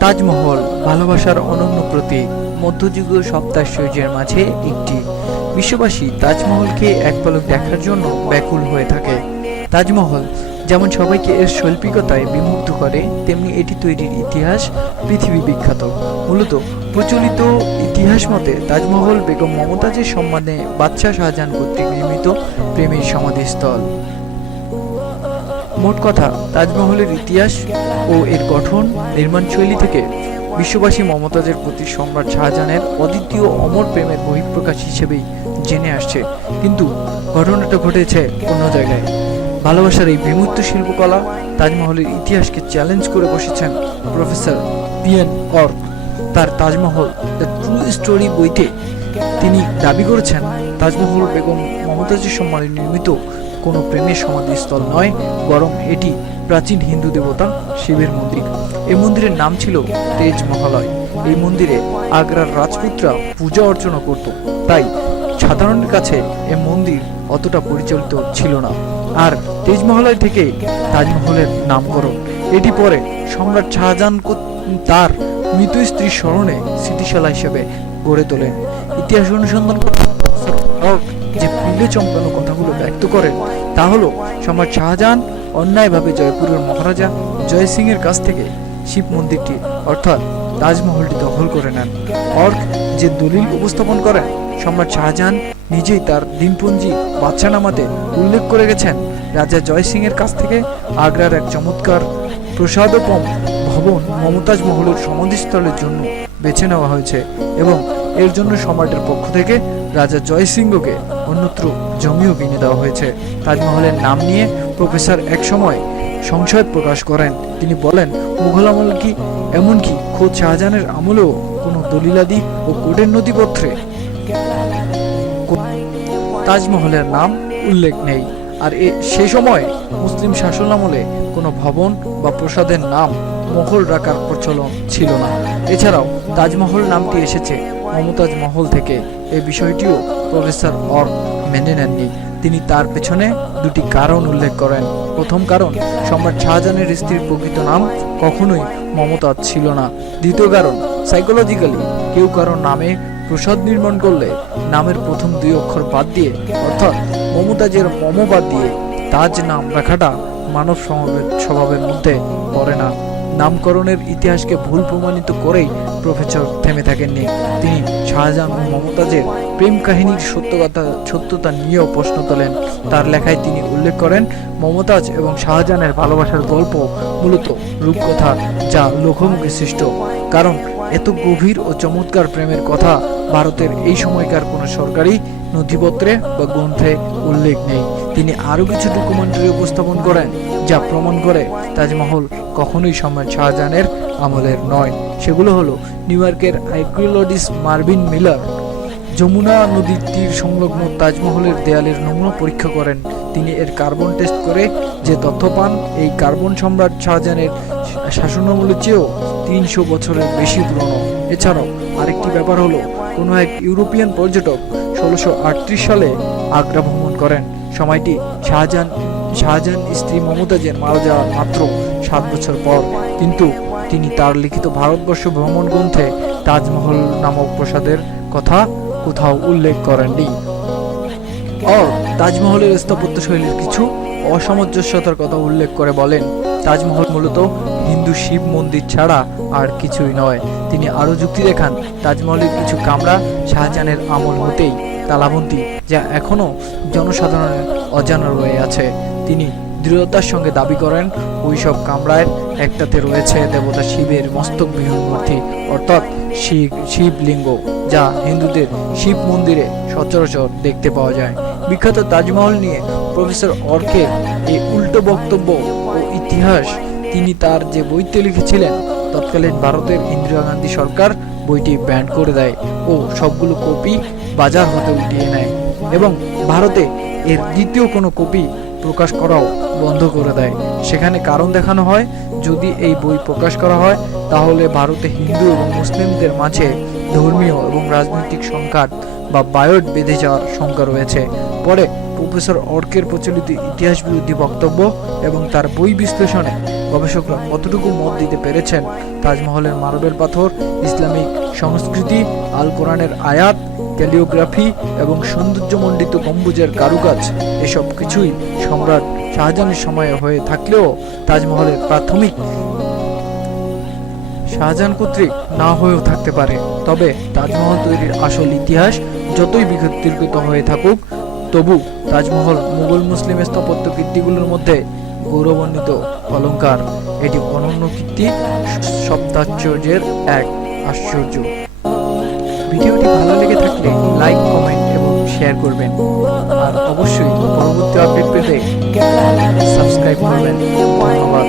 তাজমহল ভালোবাসার অনন্য প্রতীক, মধ্যযুগীয় সপ্তাশ্চর্যের মাঝে একটি। বিশ্ববাসী তাজমহলকে এক পলক দেখার জন্য ব্যাকুল হয়ে থাকে। তাজমহল যেমন সবাইকে এর শৈল্পিকতায় বিমুগ্ধ করে, তেমনি এটি তৈরির ইতিহাস পৃথিবী বিখ্যাত। মূলত প্রচলিত ইতিহাস মতে তাজমহল বেগম মমতাজের সম্মানে বাদশাহ শাহজাহান কর্তৃক নির্মিত প্রেমের সমাধিস্থল। মোট কথা, তাজমহলের ইতিহাস ও এর গঠন নির্মাণশৈলী থেকে বিশ্ববাসী মমতাজের প্রতি সম্রাট শাহজাহানের অদ্বিতীয় অমর প্রেমের বহিঃপ্রকাশ হিসেবেই জেনে আসছে। কিন্তু ঘটনাটা ঘটেছে অন্য জায়গায়। ভালোবাসার এই বিমূর্ত শিল্পকলা তাজমহলের ইতিহাসকে চ্যালেঞ্জ করে বসেছেন প্রফেসর পিএন অর্ক। তার তাজমহল দ্য ট্রু স্টোরি বইতে তিনি দাবি করেছেন, তাজমহল বেগম মমতাজের সম্মানে নির্মিত কোনো প্রেমের সমাধিস্থল নয়, বরং এটি প্রাচীন হিন্দু দেবতা শিবের মন্দির। এই মন্দিরের নাম ছিল তেজ মহালয়। এই মন্দিরে আগ্রার রাজপুতরা পূজা অর্চনা করত, তাই সাধারণের কাছে এই মন্দির অতটা পরিচালিত ছিল না। আর তেজ মহালয় থেকে তাজমহলের নামকরণ। এটি পরে সম্রাট শাহজাহান তার মৃত স্ত্রীর স্মরণে স্মৃতিশালা হিসেবে গড়ে তোলেন। ইতিহাস অনুসন্ধান করে যে পিলে চমকানো কথাগুলো ব্যক্ত করেন তা হলো, সম্রাট শাহজাহান অন্যায়ভাবে জয়পুরের মহারাজা জয় সিং এর কাছ থেকে শিব মন্দিরটি অর্থাৎ তাজমহলটি দখল করে নেন। অর্ক যে দলিল উপস্থাপন করেন, সম্রাট শাহজাহান নিজেই তার দিনপঞ্জি বাদশাহনামাতে উল্লেখ করে গেছেন, রাজা জয় সিং এর কাছ থেকে আগ্রার এক চমৎকার প্রসাদোপম ভবন মমতাজ মহলের সমাধিস্থলের জন্য বেছে নেওয়া হয়েছে এবং এর জন্য সম্রাটের পক্ষ থেকে রাজা জয় সিংহকে অন্যত্র জমিও কিনে দেওয়া হয়েছে। তাজমহলের নাম নিয়ে প্রফেসর এক সময় সংশয় প্রকাশ করেন। তিনি বলেন, মুঘল আমল কি এমনকি খোদ শাহজাহানের আমলেও কোনো দলিলাদি ও কোর্টের নথিপত্রে তাজমহলের নাম উল্লেখ নেই। আর সে সময় মুসলিম শাসন আমলে কোনো ভবন বা প্রাসাদের নাম মহল রাখার প্রচলন ছিল না। এছাড়াও তাজমহল নামটি এসেছে মমতাজ মহল থেকে। এই বিষয়টিও প্রফেসর অর্ক মেনে নেননি। তিনি তার পেছনে দুটি কারণ উল্লেখ করেন। প্রথম কারণ, সম্রাট শাহজাহানের স্ত্রীর প্রকৃত নাম কখনোই মমতাজ ছিল না। দ্বিতীয় কারণ, সাইকোলজিক্যালি কেউ কারো নামে প্রসাদ নির্মাণ করলে নামের প্রথম দুই অক্ষর বাদ দিয়ে অর্থাৎ মমতাজের মম বাদ দিয়ে তাজ নাম রাখাটা মানব স্বভাবের মধ্যে পড়ে না। নামকরণের ইতিহাসকে ভুল প্রমাণিত করেই প্রফেসর থেমে থাকেননি। তিনি শাহজাহান ও মমতাজের প্রেম কাহিনীর সত্যতা নিয়েও প্রশ্ন তোলেন। তার লেখায় তিনি উল্লেখ করেন, মমতাজ এবং শাহজাহানের ভালোবাসার গল্প মূলত রূপকথা, যা লোকমুখে সৃষ্ট। কারণ এত গভীর ও চমৎকার প্রেমের কথা ভারতের এই সময়কার কোনো সরকারি নথিপত্রে বা গ্রন্থে উল্লেখ নেই। তিনি আরও কিছু ডকুমেন্টারি উপস্থাপন করেন যা প্রমাণ করে তাজমহল কখনোই সম্রাট শাহজাহানের আমলের নয়। সেগুলো হলো, নিউ ইয়র্কের আর্কিওলজিস্ট মার্ভিন মিলার যমুনা নদীর তীর সংলগ্ন তাজমহলের দেয়ালের নমুনা পরীক্ষা করেন। তিনি এর কার্বন টেস্ট করে যে তথ্য পান, এই কার্বন সম্রাট শাহজাহানের শাসনামলের চেয়েও 300 বছরের বেশি পুরনো। এছাড়াও আরেকটি ব্যাপার হলো, কোনো এক ইউরোপিয়ান পর্যটক 1638 সালে আগ্রা ভ্রমণ করেন। সময়টি শাহজাহান স্ত্রী মমতাজের মারা যাওয়ার মাত্র 7 বছর পর। কিন্তু তিনি তার লিখিত ভারতবর্ষ ভ্রমণ গ্রন্থে তাজমহল নামক প্রাসাদের কথা কোথাও উল্লেখ করেননি। তাজমহলের স্থাপত্যশৈলীর কিছু অসামঞ্জস্যতার কথা উল্লেখ করে বলেন, তাজমহল মূলত হিন্দু শিব মন্দির ছাড়া আর কিছুই নয়। তিনি আরও যুক্তি দেখান, তাজমহলের কিছু কামরা শাহজাহানের আমল হতেই তালাবন্দী, যা এখনও জনসাধারণের অজানা রয়ে আছে। তিনি দৃঢ়তার সঙ্গে দাবি করেন, ওইসব কামরায় একটাতে রয়েছে দেবতা শিবের মস্তকবিহীন মূর্তি অর্থাৎ শিবলিঙ্গ, যা হিন্দুদের শিব মন্দিরে সচরাচর দেখতে পাওয়া যায়। বিখ্যাত তাজমহল নিয়ে প্রফেসর অর্কের এই উল্টো বক্তব্য ও ইতিহাস তিনি তার যে বইতে লিখেছিলেন, তৎকালীন ভারতের ইন্দিরা গান্ধী সরকার বইটি ব্যান করে দেয় ও সবগুলো কপি বাজার হতে উঠিয়ে নেয় এবং ভারতে এর দ্বিতীয় কোনো কপি প্রকাশ করাও বন্ধ করে দেয়। সেখানে কারণ দেখানো হয়, যদি এই বই প্রকাশ করা হয় তাহলে ভারতে হিন্দু এবং মুসলিমদের মাঝে ধর্মীয় এবং রাজনৈতিক সংঘাত বা বায়োট বেঁধে যাওয়ার শঙ্কা রয়েছে। পরে প্রফেসর অর্কের প্রচলিত ইতিহাস বিরোধী বক্তব্য এবং তার বই বিশ্লেষণে গবেষকরা কতটুকু মত দিতে পেরেছেন তাজমহলের মার্বেল পাথর, ইসলামিক সংস্কৃতি, আল কোরআনের আয়াত, ক্যালিওগ্রাফি এবং সৌন্দর্যমণ্ডিত গম্বুজের কারুকাজ, এসব কিছুই সম্রাট শাহজাহানের সময়ে হয়ে থাকলেও তাজমহলের প্রাথমিক শাহজাহান কর্তৃক না হয়েও থাকতে পারে। তবে তাজমহল তৈরির আসল ইতিহাস যতই বিতর্কিত হয়ে থাকুক, তবু তাজমহল মুঘল মুসলিম স্থাপত্য কীর্তিগুলোর মধ্যে গৌরবান্বিত অলংকার। এটি অনন্য কীর্তি, শব্দাশ্চর্যের এক আশ্চর্য। ভিডিওটি ভালো লেগে থাকলে লাইক, কমেন্ট এবং শেয়ার করবেন। আর অবশ্যই পরবর্তী আপডেট পেতে সাবস্ক্রাইব করবেন। ধন্যবাদ।